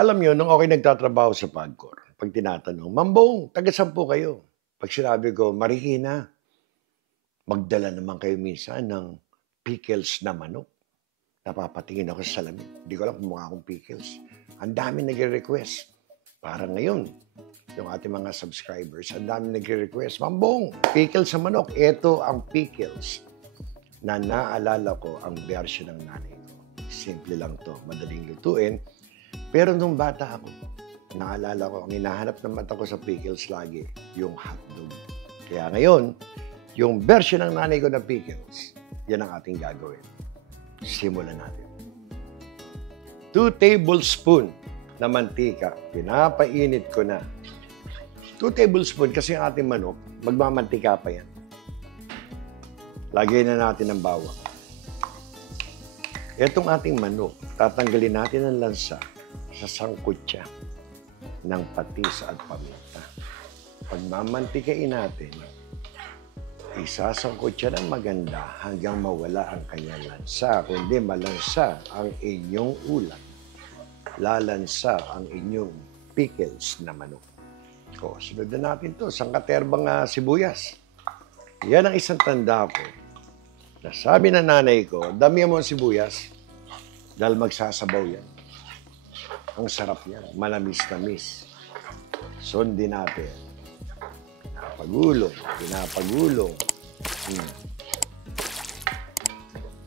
Alam niyo nung ako'y nagtatrabaho sa Pagcor, 'pag tinatanong, "Mambong, taga-saan po kayo?" 'Pag sinabi ko, "Marikina." Magdala naman kayo minsan ng pickles na manok. Napapatingin ako sa salamin, di ko alam kung mukha akong pickles. Ang daming nagre-request. Parang ngayon, yung ating mga subscribers, ang daming nagre-request, "Mambong, pickles sa manok." Ito ang pickles na naalala ko ang bersyon ng nanay ko. Simple lang 'to, madaling lutuin. Pero nung bata ako, naalala ko, ang hinahanap ng mata ko sa pickles lagi, yung hotdog. Kaya ngayon, yung bersyon ng nanay ko na pickles, yan ang ating gagawin. Simulan natin. 2 tablespoon na mantika, pinapainit ko na. 2 tablespoon kasi ang ating manok, magmamantika pa yan. Lagyan na natin ng bawang. Itong ating manok, tatanggalin natin ang lansa sa sangkutya ng patis at paminta. Pagmamantikain natin, isasangkot siya ng maganda hanggang mawala ang kanyang lansa. Kundi malansa ang inyong ulam, lalansa ang inyong pickles na manok. O, sunod na natin to. Sangkaterbang sibuyas. Yan ang isang tanda ko. Nasabi ng nanay ko, damihan mo ang sibuyas dahil magsasabaw yan. Ang sarap yan. Manamis-namis. Sundin natin. Pinapagulong.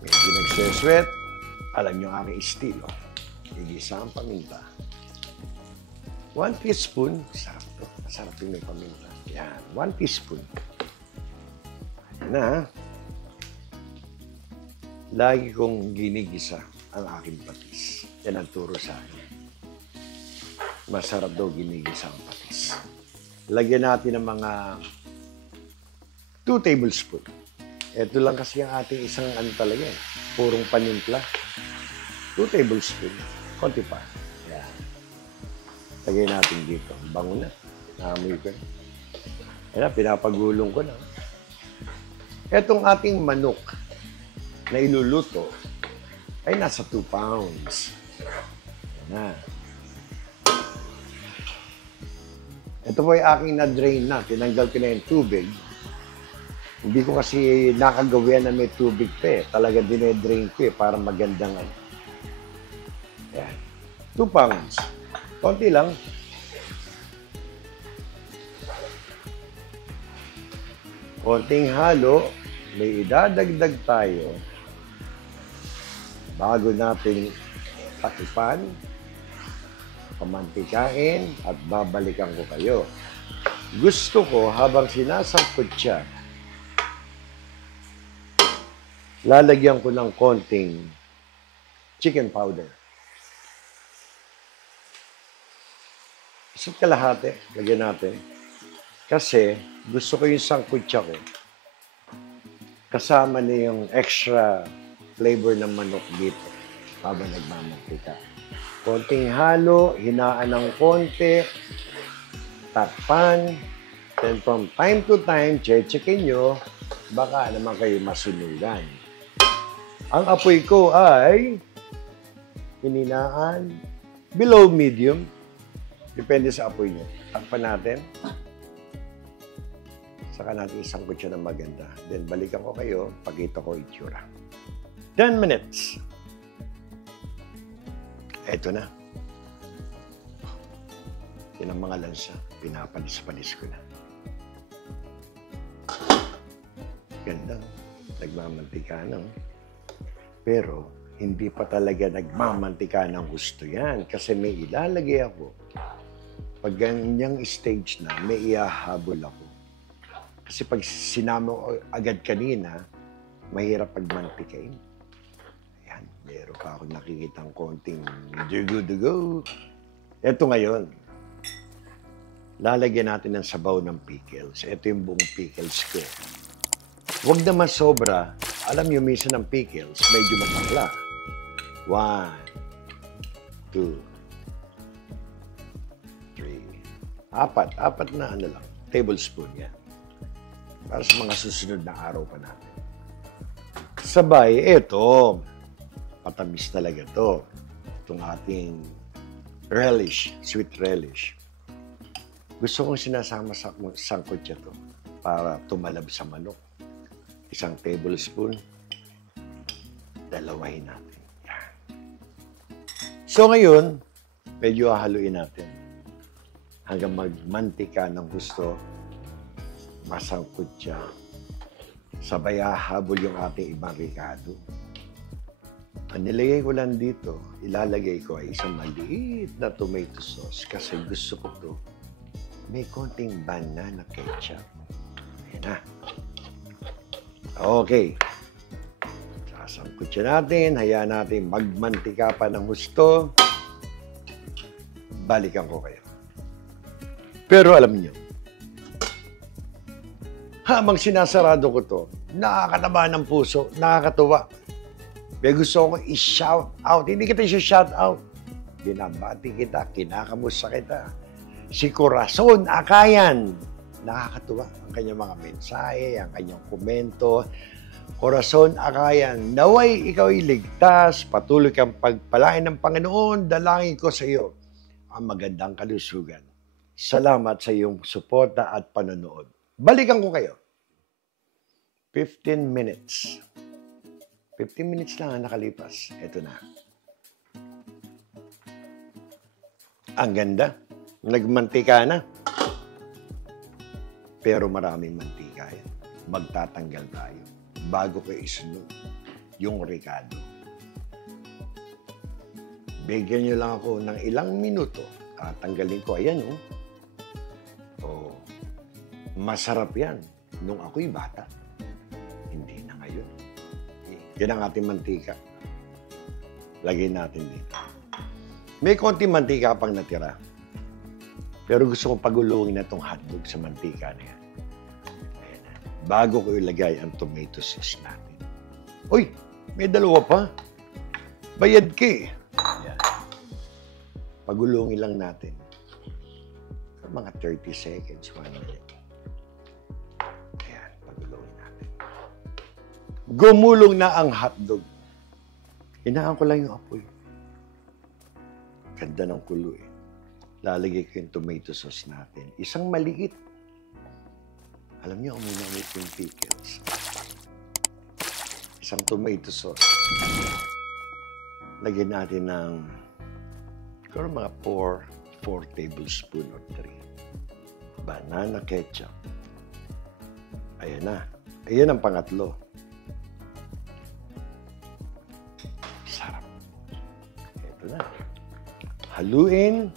Medyo nagsesweat. Alam niyo ang aking estilo. Igisa ang paminta. 1 teaspoon. Sarap to. Masarap yung may paminta. Yan. 1 teaspoon. Ayan na. Lagi kong ginigisa ang aking patis. Yan ang turo sa akin. Masarap daw ginigisa ang patis. Lagyan natin ng mga 2 tablespoon. Ito lang kasi ang ating isang talaga eh. Purong panimpla. 2 tablespoon. Konti pa. Yan. Lagyan natin dito. Bango na. Naamoy ko. Yan, pinapagulong ko na. Etong ating manok na iluluto ay nasa 2 pounds. Yan na. Ito po ay aking na-drain na. Tinanggal ko na yung tubig. Hindi ko kasi nakagawian na may tubig pa eh. Talaga dine-drain ko eh para magandang ano. Yan. 2 pounds. Konti lang. Konting halo. May idadagdag tayo bago natin takipan, pamantikain, at babalikan ko kayo. Gusto ko, habang sinasangkot siya, lalagyan ko ng konting chicken powder. Isa't kalahati, lagyan natin. Kasi, gusto ko yung sangkutsa ko. Kasama na yung extra flavor ng manok dito habang nagmamantika. Konting halo, hinaan ng konti, takpan, then from time to time, checkin nyo, baka naman kayo masunugan. Ang apoy ko ay hininaan, below medium, depende sa apoy nyo. Takpan natin. Saka natin isangkot siya ng maganda. Then balikan ko kayo, pakita ko itsura. 10 minutes. Eto na. Yan ang mga lansa. Pinapalis-palis ko na. Ganda. Nagmamantika na. Pero, hindi pa talaga nagmamantika ng gusto yan. Kasi may ilalagay ako. Pag ganyang stage na, may ihahabol ako. Kasi pag sinama ko agad kanina, mahirap pagmantikain. Ayan, meron pa ako nakikitang konting dugo-dugo. Ito ngayon, lalagyan natin ng sabaw ng pickles. Ito yung buong pickles ko. Huwag naman sobra. Alam niyo, minsan ng pickles, medyo mapangla. 1, 2, 3, 4 na ano lang, tablespoon yan. Para sa mga susunod na araw pa natin. Sabay, ito, patamis talaga to. Itong ating relish, sweet relish. Gusto kong sinasama sa sangkutya to para tumalab sa manok. 1 tablespoon. Dalawahin natin. Yan. So ngayon, medyo haluin natin hanggang magmantika ng gusto, masangkot siya. Sabay hahabol yung ating ibang ricado. Ang nilagay ko lang dito, ilalagay ko ay isang maliit na tomato sauce kasi gusto ko to may konting banana ketchup. Ayan na. Okay. Sasangkot siya natin, hayaan natin magmantika pa ng gusto. Balikan ko kayo. Pero alam niyo, habang sinasarado ko to, nakakataba ng puso, nakakatuwa. May gusto ko i-shout out. Hindi kita i-shout out. Binabati kita, kinakamusta kita. Si Corazon Akayan. Nakakatuwa ang kanyang mga mensahe, ang kanyang komento. Corazon Akayan, naway ikaw iligtas, patuloy kang pagpalain ng Panginoon, dalangin ko sa iyo ang magandang kalusugan. Salamat sa iyong suporta at panonood. Balikan ko kayo. 15 minutes. 15 minutes lang ang nakalipas. Ito na. Ang ganda. Nagmantika na. Pero maraming mantika yan. Magtatanggal tayo bago ko isunod yung ricado. Bigyan nyo lang ako ng ilang minuto. Tatanggalin ko. Ayan, oh. Oh. Masarap yan. Nung ako'y bata. Hindi na ngayon. Yan ang ating mantika. Lagyan natin dito. May konting mantika pang natira. Pero gusto kong pagulungin na itong hotdog sa mantika na yan. Ayan na. Bago ko ilagay ang tomato sauce natin. Uy! May dalawa pa. Bayad ka eh. Ayan. Pagulungin lang natin. Mga 30 seconds, 1 minute. Ayan, pagulungin natin. Gumulong na ang hotdog. Hinaan ko lang yung apoy. Ganda ng kulo eh. Lalagay ko yung tomato sauce natin. Isang maliit. Alam niyo, uminamit yung pickles. Isang tomato sauce. Lagyan natin ng mga 4 tablespoon or 3. Banana ketchup. Ayan na. Ayan ang pangatlo. Sarap. Ito na. Haluin.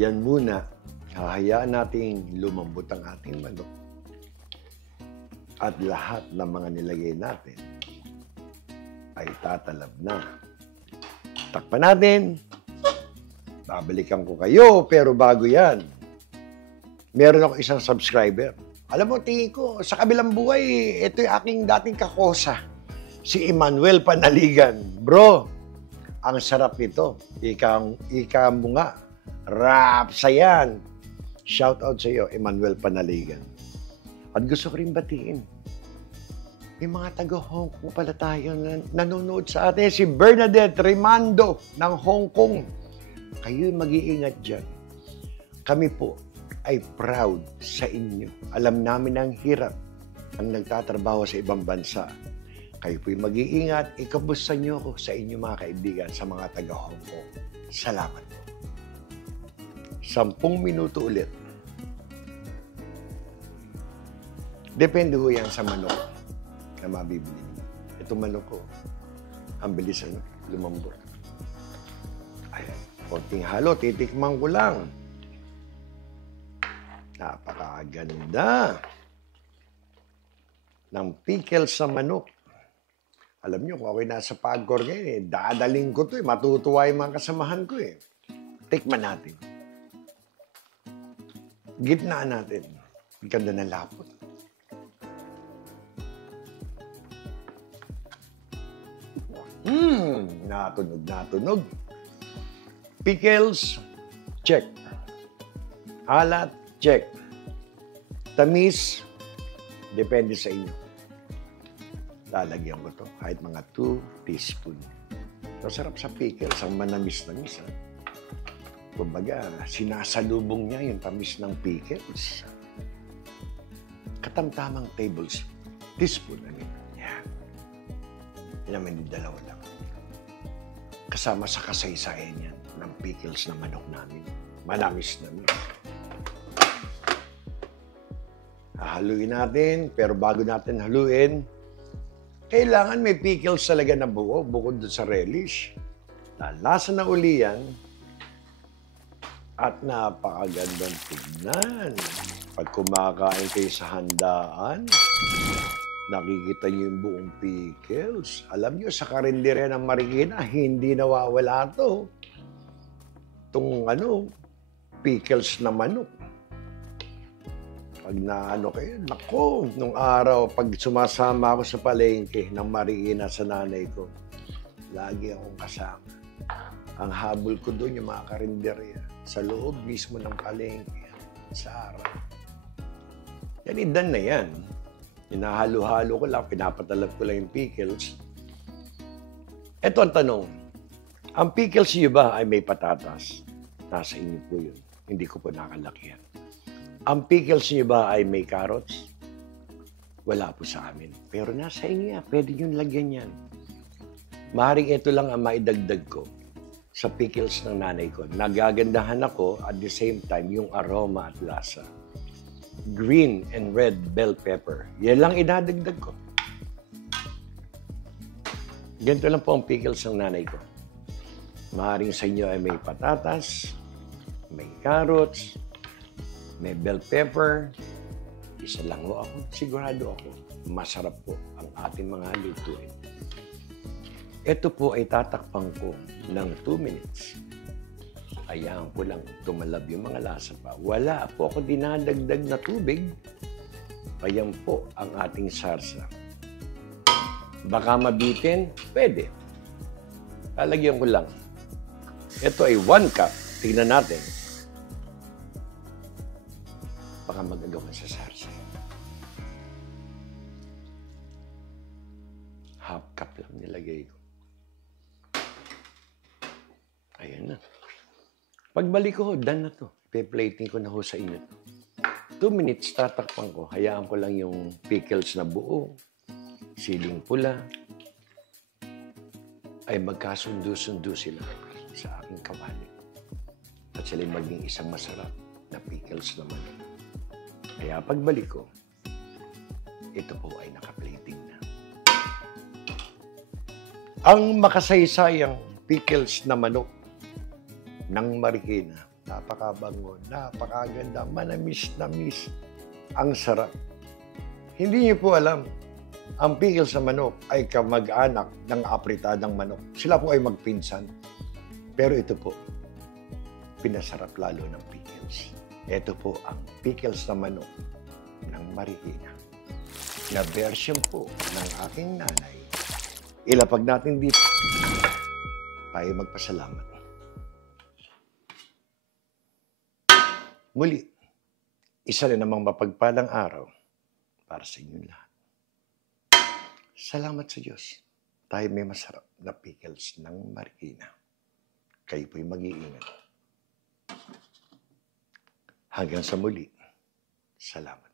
Yan muna. Hahayaan natin lumambot ang ating manok. At lahat ng mga nilagay natin ay tatalab na. Takpan natin. Babalikan ko kayo, pero bago yan, meron ako isang subscriber. Alam mo, tingin ko, sa kabilang buhay, ito yung aking dating kakosa, si Emmanuel Panaligan. Bro, ang sarap nito. Ika mo nga. Rap sa yan. Shout out sa iyo, Emmanuel Panaligan. At gusto ko rin batiin. May mga taga-Hong Kong pala tayo na nanonood sa atin. Si Bernadette Rimando ng Hong Kong. Kayo'y mag-iingat dyan. Kami po ay proud sa inyo. Alam namin ang hirap ang nagtatrabaho sa ibang bansa. Kayo po'y mag-iingat. Ikamusta niyo ako sa inyo mga kaibigan, sa mga taga-Hong Kong. Salamat po. 10 minuto ulit. Depende ho yan sa manok na mabibili niyo. Ito manok ko, ang bilis lumambot. Ayan, konting halo, titikman ko lang. Napakaganda ng pickles sa manok. Alam niyo, kung ako'y nasa Pagcor ngayon, dadaling ko to eh. Matutuwa yung mga kasamahan ko eh. Tikman natin. Gitnaan natin. Ganda ng lapot. Natunog. Pickles, check. Alat, check. Tamis, depende sa inyo. Lalagyan ko to kahit mga 2 teaspoon. Masarap sa pickles, ang manamis-namis. Kumbaga, sinasalubong niya yung tamis ng pickles. Katamtamang teaspoon. Yan. Yan naman yung dalawa lang. Kasama sa kasaysayan yan ng pickles na manok namin. Manamis-namis. Haluin natin, pero bago natin haluin, kailangan may pickles talaga na buo, bukod doon sa relish. Lasa na uli yan. At napakagandang tignan. Pag kumakain kayo sa handaan, nakikita niyo yung buong pickles. Alam niyo, sa karinderya ng Marikina, hindi nawawala to. Itong pickles na manok. Pag kayo, nako, nung araw, pag sumasama ako sa palengke ng Marikina sa nanay ko, lagi akong kasama. Ang habol ko doon, yung mga karinderya, sa loob mismo ng palengke, sa araw. Yan, idan na yan. Hinahalo-halo ko lang, pinapatalab ko lang yung pickles. Ito ang tanong, ang pickles niyo ba ay may patatas? Nasa inyo po yun. Hindi ko po nakalakyan. Ang pickles niyo ba ay may carrots? Wala po sa amin. Pero nasa inyo yan. Pwede nyo lagyan yan. Maaaring ito lang ang maidagdag ko sa pickles ng nanay ko. Nagagandahan ako at the same time yung aroma at lasa. Green and red bell pepper. Yan lang idadagdag ko. Ganito lang po ang pickles ng nanay ko. Maaaring sa inyo ay may patatas, may carrots, may bell pepper. Isa lang ho ako. Sigurado ako. Masarap po ang ating mga lutuin. Ito po ay tatakpan ko ng 2 minutes. Hayaan ko lang tumalab yung mga lasa pa. Wala po ako dinadagdag na tubig. Ayan po ang ating sarsa. Baka mabitin? Pwede. Lalagyan ko lang. Ito ay 1 cup. Tingnan natin. Baka magagawan sa sarsa. Half cup lang nilagay ko. Ayan na. Pagbalik ko, done na to. Pe-plating ko na ho sa inyo to. 2 minutes, tatakpan ko. Hayaan ko lang yung pickles na buo, siling pula, ay magkasundo-sundo sila sa aking kawali. At sila maging isang masarap na pickles naman. Kaya pagbalik ko, ito po ay naka-plating na. Ang makasaysayang pickles na manok ng Marikina, napakabango, napakaganda, manamis-namis, ang sarap. Hindi niyo po alam, ang pickles na manok ay kamag-anak ng apritadang manok. Sila po ay magpinsan. Pero ito po, pinasarap lalo ng pickles. Ito po ang pickles na manok ng Marikina. Na version po ng aking nanay. Ilapag natin dito. Tayo magpasalamat. Muli, isa rin namang mapagpalang araw para sa inyong lahat. Salamat sa Diyos. Tayo may masarap na pickles ng Marikina. Kayo po'y mag-iingat. Hanggang sa muli. Salamat.